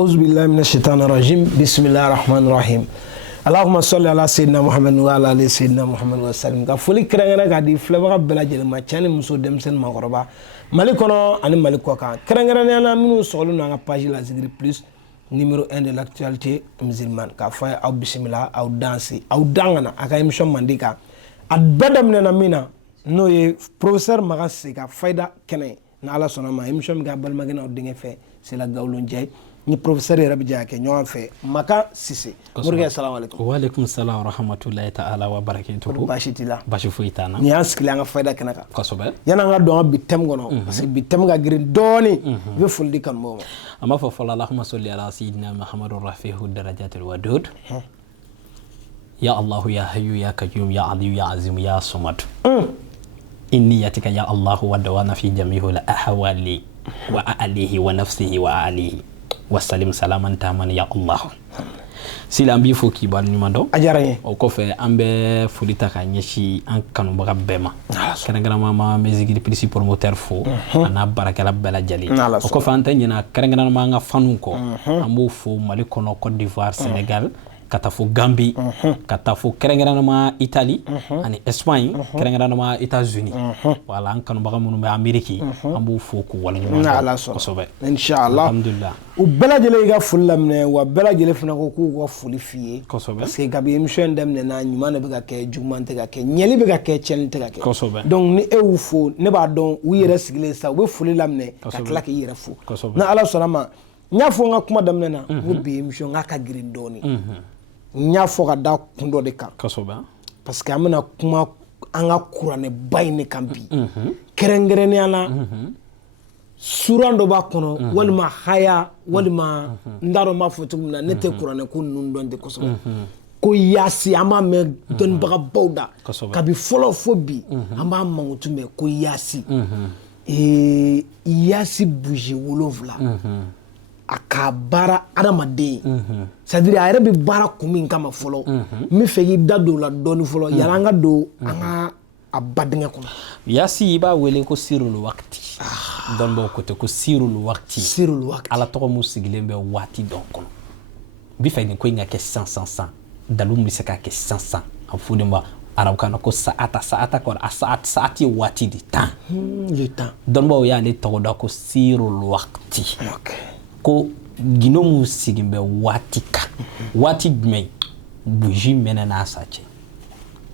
أعوذ بالله من الشيطان الرجيم بسم الله الرحمن الرحيم اللهم صل على سيدنا محمد وعلى آل سيدنا محمد وسلم كفولي كرنغنا غادي فلبا بلا جل ما تشاني مسو دمسن ما غربا مالكونو اني مالكو كان كرنغنا انا منو سولو نا page la Zikri plus numéro 1 de l'actualité musulmane ka fa aw bismillah aw dansi aw dangana aka émission mandika ad badam na mina no ye professeur magasi ka fayda kene na ala sonama émission ga bal magena odinge fe c'est la gawlon jay ni professeur Rabi Diake ñoo fe Maka Cissé burge assalamu alaykum wa alaykum assalam wa rahmatullahi ta'ala wa barakatuhu bashitila bashu fuitana ni askila nga fayda kenaka kosobe yana nga do bi tem gono parce que bi tem ga girin doni be fuldi kan momo ama fa fala allahumma salli ala sayyidina muhammadur rafihu darajatul wadud ya allah ya hayyu ya qayyum ya aliyu ya azim ya samad inni yatika ya allah wa dawana fi jami'il ahwali wa alihi wa nafsihi wa alihi wasalim salaman taman ya Allah sila ambi fo ki bal nyumando ajaranye o ko fe ambe fulita ka nyeshi an kanu baga bema kana ngana mama mezigi principal promoteur fo ana barakala bela jali o ko fa anta nyina kana ngana ma nga fanu ko ambo fo mali kono Côte d'Ivoire Sénégal kata fo Gambie kata fo kerengana ma Italie ani Espagne kerengana ma États-Unis wala an kanu baga munu be Amerique ambo fo ko wala nyumando ko sobe inshallah alhamdulillah u bela jele ga fulamne wa bela jele fana ko ko fuli fiye parce que gabi émission demne na nyuma ne be ga ke jumante ga ke nyeli be ga ke chelinte ga ke donc ni e wu fo ne ba don wu yere sigile sa we fuli lamne ka kala ke yere fo na ala salama nya fo nga kuma demne na wo be émission nga ka girin doni nya fo ga da kundo de kan parce que amena kuma anga kurane bayne kambi kerengerene ala surando ba kono walima haya walima ndaro ma fotumna nete kurane ko nundonde koso ko yasi ama me don baga bawda kabi folo fobi ama mangutume ko yasi yasi bouger wolofla akabara adamade c'est-à-dire ayre bi bara kumin kama folo mi fegi dado la doni folo yalanga do anga abadinga kono yasi ba wele ko sirul waqti don bo ko te ko sirul waqti ala to mu sigilembe wati don kono bi fayni ko nga ke 100 dalu mi se ka ke 100 afude ma arab kana ko saata ko saati wati di temps le temps don bo ya le to da ko sirul waqti okay ko gino mu sigimbe wati ka wati me buji menena sache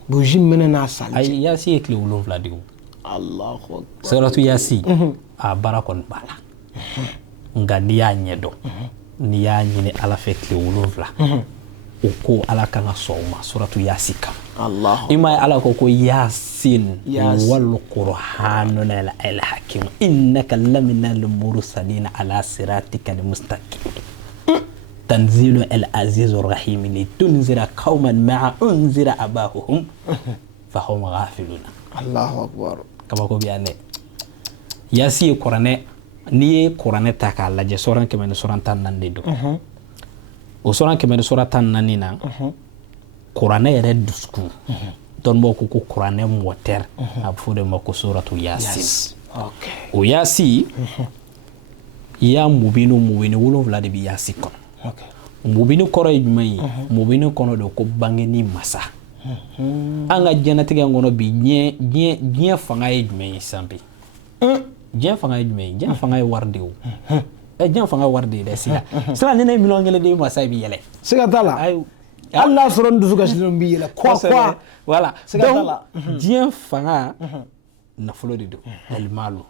buji menena sache ay yasi ekle wulon vladigo Allahu akbar suratu yasi a barakon bala ngadiya nyedo ni ya nyine ala fekle wulonvla o ko ala kana soma suratu yasika Allah ima ala ko yasin wal qur'anul al hakim innaka laminal mursalin ala siratikal mustaqim tanzilu al azizur rahim litunzira qauman ma'a unzira abahum fahum ghafilun Allahu akbar kaba ko biane yasi qur'ane ni qur'ane ta ka la je soran ke men soran tan nan de do o soran ke men soran tan nan ni na qur'ane yere dusku don mo ko qur'ane moter afude mako suratu yasin okay o yasi ya mubinu wolo vla de bi yasi kon okay mubinu koro yumai mubinu kono do ko bangeni masa anga janatiga ngono bi nye fanga yumai sambi jen fanga yumai jen fanga wardiu jen fanga wardi de sila nene milon ngele de masa bi yele siga tala ay Allah soron du suka silon bi yele kwa voilà donc jen fanga na folo de do el malu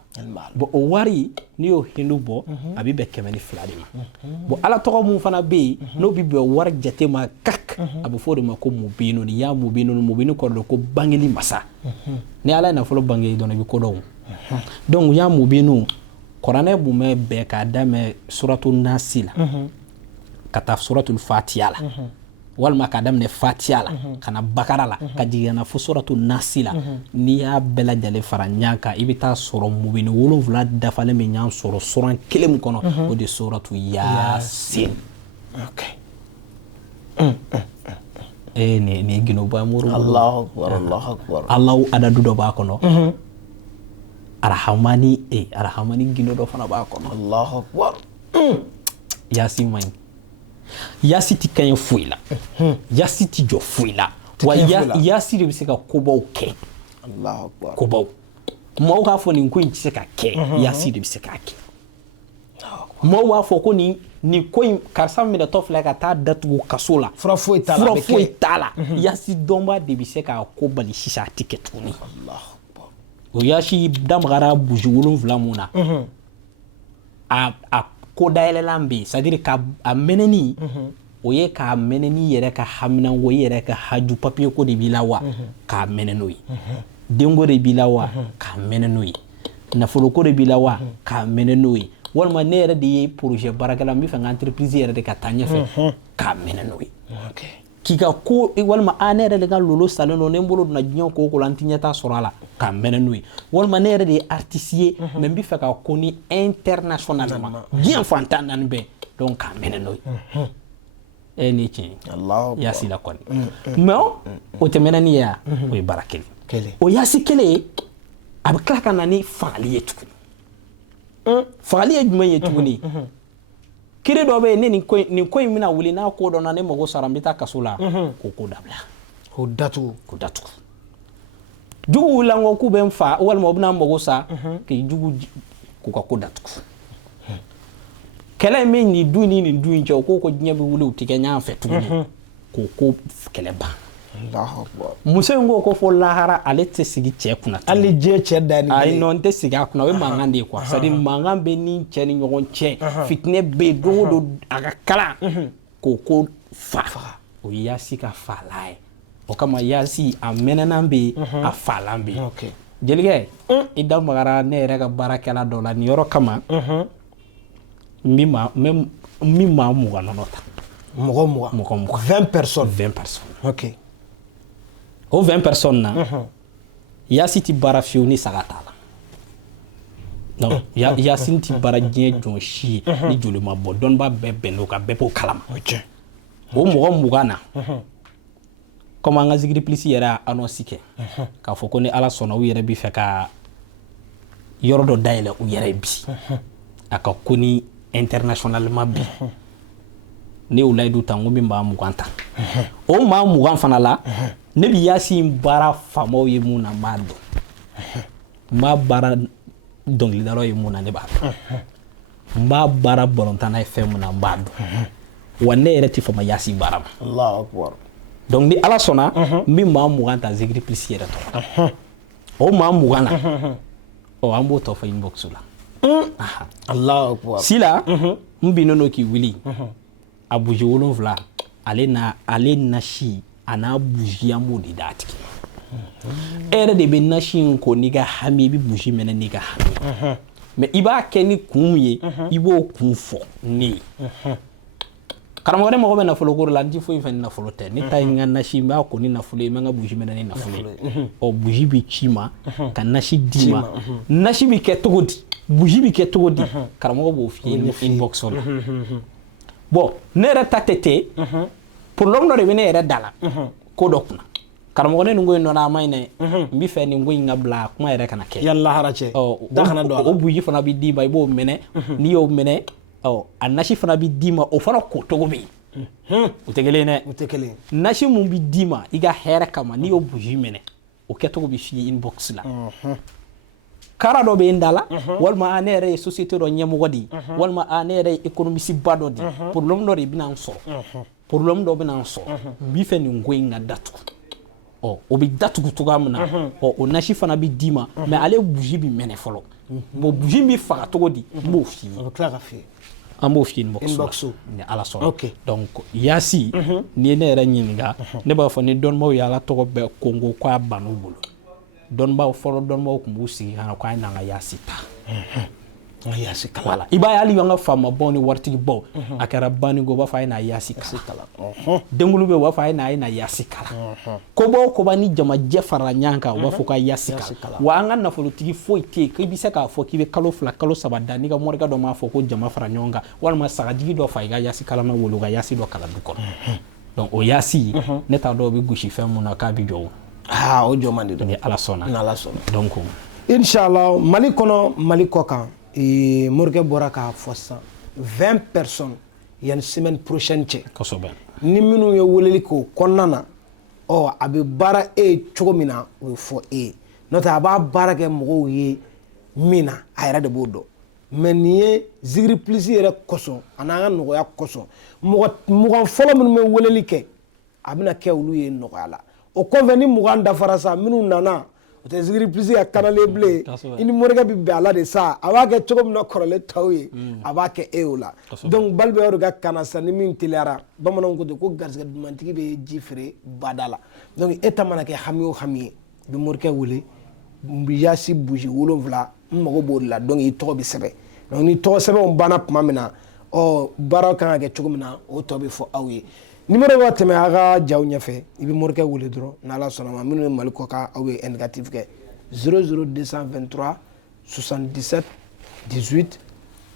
bo o wari ni o hinubo abi be kemeni fladi bo ala to mu fana be no bi be war jate ma kak abu fo de ma ko mubino ni ya mubino ko do ko bangeli masa ni ala na folo bangi do na bi ko do donc ya mubino qur'ane bu me be ka dame suratul nasila kata suratul fatiha la walma ka damne fatiha la kana bakara la ka jigana fu suratul nasila ni ya bela jale faranyaka ibita soro mubini wolonvla dafale me nyan soro soran kelem kono o de suratul yasin okay ni gino ba muru Allahu akbar Allahu akbar Allah adadu do ba kono arahamani gino do fana ba kono Allahu akbar yasi man yasi ti kan fuila yasi ti jo fuila wa yasi de se ka kobo ke Allahu akbar kobo mo ka fo ni ko nti se ka ke yasi de se ka ke mo wa fo ko ni ko karsa mi da tofla ka ta datu kasola fura foi tala yasi domba de bi se ka ko bali shisha ticket ni Allahu akbar o yasi dam gara buju wolon vlamuna a ko dayele lambe c'est-à-dire ka a meneni o ye ka meneni yere ka hamna wo yere ka haju papier ko de bilawa ka menenoi dengo de bilawa ka menenoi na folo ko de bilawa ka menenoi walma ne yere de projet barakala mi fa entreprise yere de ka tanya fe ka menenoi okay kika ko walma anere de ga lolo salon ne mbolo na nyon ko ko lantinya ta sorala ka menenui walma ne de artisier même bi fa ka koni internationalement bien fantan nan be donc ka menenui eni chi Allah ya sila kon mais o te menani ya o barakeli kele o ya sikele abkla kana ni faliye tukuni faliye jumaye tukuni kire do be ne ni ko mina wuli na ko do na ne mogo sarambita kasula ko dabla ko datu jugu lango ku ben fa wal mo bna mogo sa ke jugu ko datu kele me ni duni ni duin jo ko nyabe wuli utike nya fa tu ko kele ba Allahu akbar muso ngo ko fo lahara ale te sigi che kuna ale je che dani ay non te sigi kuna we mangande quoi ça dit mangambe ni che ni ngon che fitne be do aga kala ko fa o yasi ka falai o kama yasi amenana be a falambe okay jelige idam magara ne rega barakela dola ni yoro kama mima muga nota muga 20 personnes okay o 20 personnes na yasi ti barafio ni sagatala non yasi ti barajie jonshi ni joli mabo don ba bebe no ka bebo kalama okay o mo mugana comme nga zigri plisi yera anosike ka foko ni ala sona u yere bi feka yorodo daile u yere bi aka koni internationalement bi ne ulaydu tango bi mba muganta o ma mugan fana la ne bi yasi bara famo ye muna mado ma bara dongli dalo ye muna ne ba ma bara bolontana fe muna mado wanne yere ti fama yasi bara Allahu akbar donc ni ala sona mi ma muganta zigri plus yere to o ma mugana o ambo to fa inbox la Allahu akbar sila mbino no ki wili abuji wolon vla ale na shi ana buji amodi datiki ere de be na shi ko niga hami bi buji mena niga hami mais iba keni kumye ibo kunfo ni karamo de mo be na folo ko la ndi fo ifa na folo te ni tay nga na shi ma ko ni na folo me nga buji mena ni na folo o buji bi chima kan na shi dima na shi bi ke togodi buji bi ke togodi karamo bo fi inbox on bon ne reta tete pour l'homme de venir era dala ko dokuna karamo ne ngoy no na mayne mbi fe ni ngoy ngabla kuma era kana ke yalla harache da kana do o buji fana bi di bay bo mene ni yo mene anashi fana bi dima o fana ko to gobe utegele nashi mun bi dima iga hera kama ni yo buji mene o ke to gobe fi inbox la kara do be ndala walma anere société do nyamo godi walma anere économie si badodi pour l'homme do bina so pour l'homme do bina so bi fe ni ngoy nga datu o bi datu tugamna o nashi fana bi dima mais ale buji bi mene folo bo buji bi fa to godi mo fi on clara fi ambo fi inbox ni ala so donc yasi ni ne ra nyinga ne ba fa ni don mo yala to be kongo kwa banu bulu don ba folo don mo ko musi hana kwa na nga yasita yasi kala wala iba yali nga fama boni warti bo akara bani go ba fa na yasi kala dengulu be wa fa na yasi kala ko bo ko bani jama jefara nyanka wa fo ka yasi kala wa nga na folo tigi foite ke bi se ka fo ki be kalo fla kalo sabada ni ga morga do ma fo ko jama fara nyonga wala ma saga jigi do fa ga yasi kala na wolu ga yasi do kala du ko donc o yasi ne t'a dɔn o bɛ gosi fɛn mun na k'a bɛ jɔ o jɔ man di dɛ ni ala sɔnna donc inshallah Mali kɔnɔ Mali kɔ kan Morikɛ bɔra k'a fɔ sisan 20 personnes yani semaine prochaine cɛ kosɛbɛ ni minnu ye weleli k'o kɔnɔna na a bɛ baara cogo min na o fɔ n'o tɛ a b'a baara kɛ mɔgɔw ye min na a yɛrɛ de b'o dɔn mais nin ye Zigiri Plus yɛrɛ kosɔn a n'an ka nɔgɔya kosɔn mugan fɔlɔ minnu bɛ weleli kɛ a bɛna kɛ olu ye nɔgɔya la o kɔfɛ ni mugan dafara sa minnu nana o tɛ Zigiri Plus ka kanalen bilen i ni Morikɛ bɛ bɛn a la de sa a b'a kɛ cogo min na kɔrɔlen tɔw ye a b'a kɛ o la donc Balbe yɔrɔ ka kana sa ni min teliyara bamananw ko ten ko garisɛgɛ dumantigi bɛ ji feere bada la donc ta mana kɛ hami o hami ye i bɛ Morikɛ wele n bɛ Yasi bougie 7 n mago b'o de la donc i tɔgɔ bɛ sɛbɛn donc ni tɔgɔ sɛbɛnw banna tuma min na baaraw kan ka kɛ cogo min na o tɔ bɛ fɔ aw ye numéro b'a tɛmɛ a ka jaw ɲɛfɛ i bɛ Morikɛ wele dɔrɔn n'Ala sɔnna ma minnu ye Mali kɔ kan aw ye indicatif kɛ 00223 77 18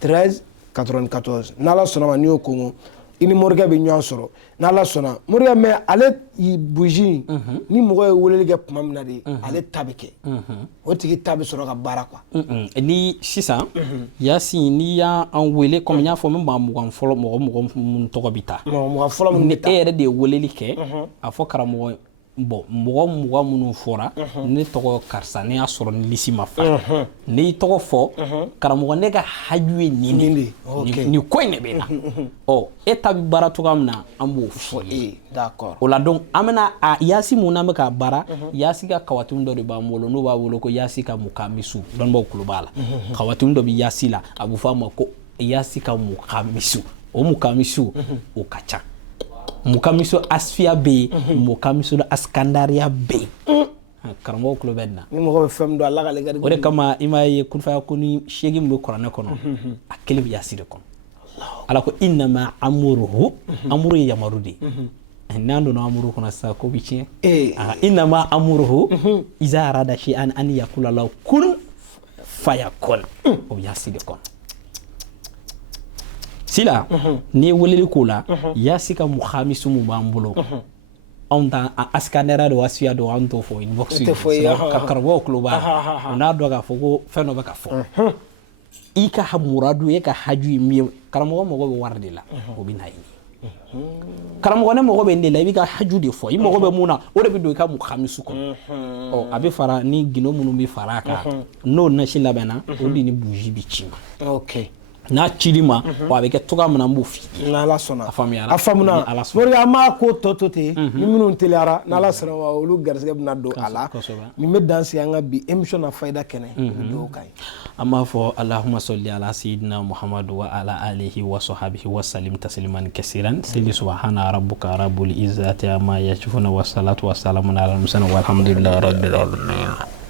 13 94 n'Ala sɔnna ma n'i y'o kongo i ni Morikɛ bɛ ɲɔgɔn sɔrɔ n'Ala sɔnna Morikɛ mais ale bougie ni mɔgɔ ye weleli kɛ tuma min na de ale ta bɛ kɛ o tigi ta bɛ sɔrɔ ka baara quoi ni sisan Yasi n'i y'an wele comme n y'a fɔ min b'a mugan fɔlɔ mɔgɔ minnu tɔgɔ bɛ taa mugan fɔlɔ minnu bɛ taa e yɛrɛ de ye weleli kɛ a fɔ karamɔgɔ bon mɔgɔ 20 minnu fɔra ne tɔgɔ karisa ne y'a sɔrɔ ni lisi ma fa n'i tɔgɔ fɔ karamɔgɔ ne ka haju ye nin ko in de bɛ na e ta bɛ baara cogoya min na an b'o fɔ d'accord o la donc an bɛna Yasi mun n'an bɛ ka baara Yasi ka kawatin dɔ de b'an bolo n'o b'a wele ko Yasi ka mukamisu dɔnnibaw tulo b'a la kawatin dɔ bɛ Yasi la a bɛ fɔ a ma ko Yasi ka mukamisu o mukamisu o ka ca mukamisu asfiya bɛ yen mukamisu askandariya bɛ yen karamɔgɔ tulo bɛ nin na ni mɔgɔ bɛ fɛn min dɔn Ala ka le o de kama i m'a ye kunfaya ko ni seegin min bɛ kuranɛ kɔnɔ a kelen bɛ Yasi de kɔnɔ Ala ko innama amuruhu amuru ye yamaru de ye n'an donna amuru kɔnɔ sisan ko bɛ tiɲɛ innama amuruhu iza arada shay'an an yaqula lahu kun fayakun o bɛ Yasi de kɔnɔ sila ni ye weleli k'o la Yasi ka mukamisu mun b'an bolo anw ta askanɛra de wasiya don an t'o fɔ inbox ka karamɔgɔw tulo b'a o n'a dɔn k'a fɔ ko fɛn dɔ bɛ ka fɔ i ka muradu e ka haju ye min ye karamɔgɔ mago bɛ wari de la o bɛ na ɲini karamɔgɔ ne mago bɛ nin de la i bɛ ka haju de fɔ i mago bɛ mun na o de bɛ don i ka mukamisu kɔnɔ a bɛ fara ni gindo minnu bɛ fara a kan n'o nasi labɛnna o de ni bougie bɛ ci ma n'a cili ma wa a bɛ kɛ cogoya min na n b'o f'i ye n'Ala sɔnna a faamuyara a faamuna Morikɛ an m'a ko tɔ to ten ni minnu teliyara n'Ala sɔnna ma olu garisɛgɛ bɛna don a la nin bɛ dan sigi an ka bi émission na fayida kɛnɛ o bɛ dugawu k'an ye an b'a fɔ Allahumma salli ala sayyidina Muhammadu wa ala alihi wa sahbihi wa sallim tasliman kasiran sidi subhana rabbuka rabbul izzati amma yasifuna wa salatu wa salamun ala al mursalin walhamdulillahi rabbil alamin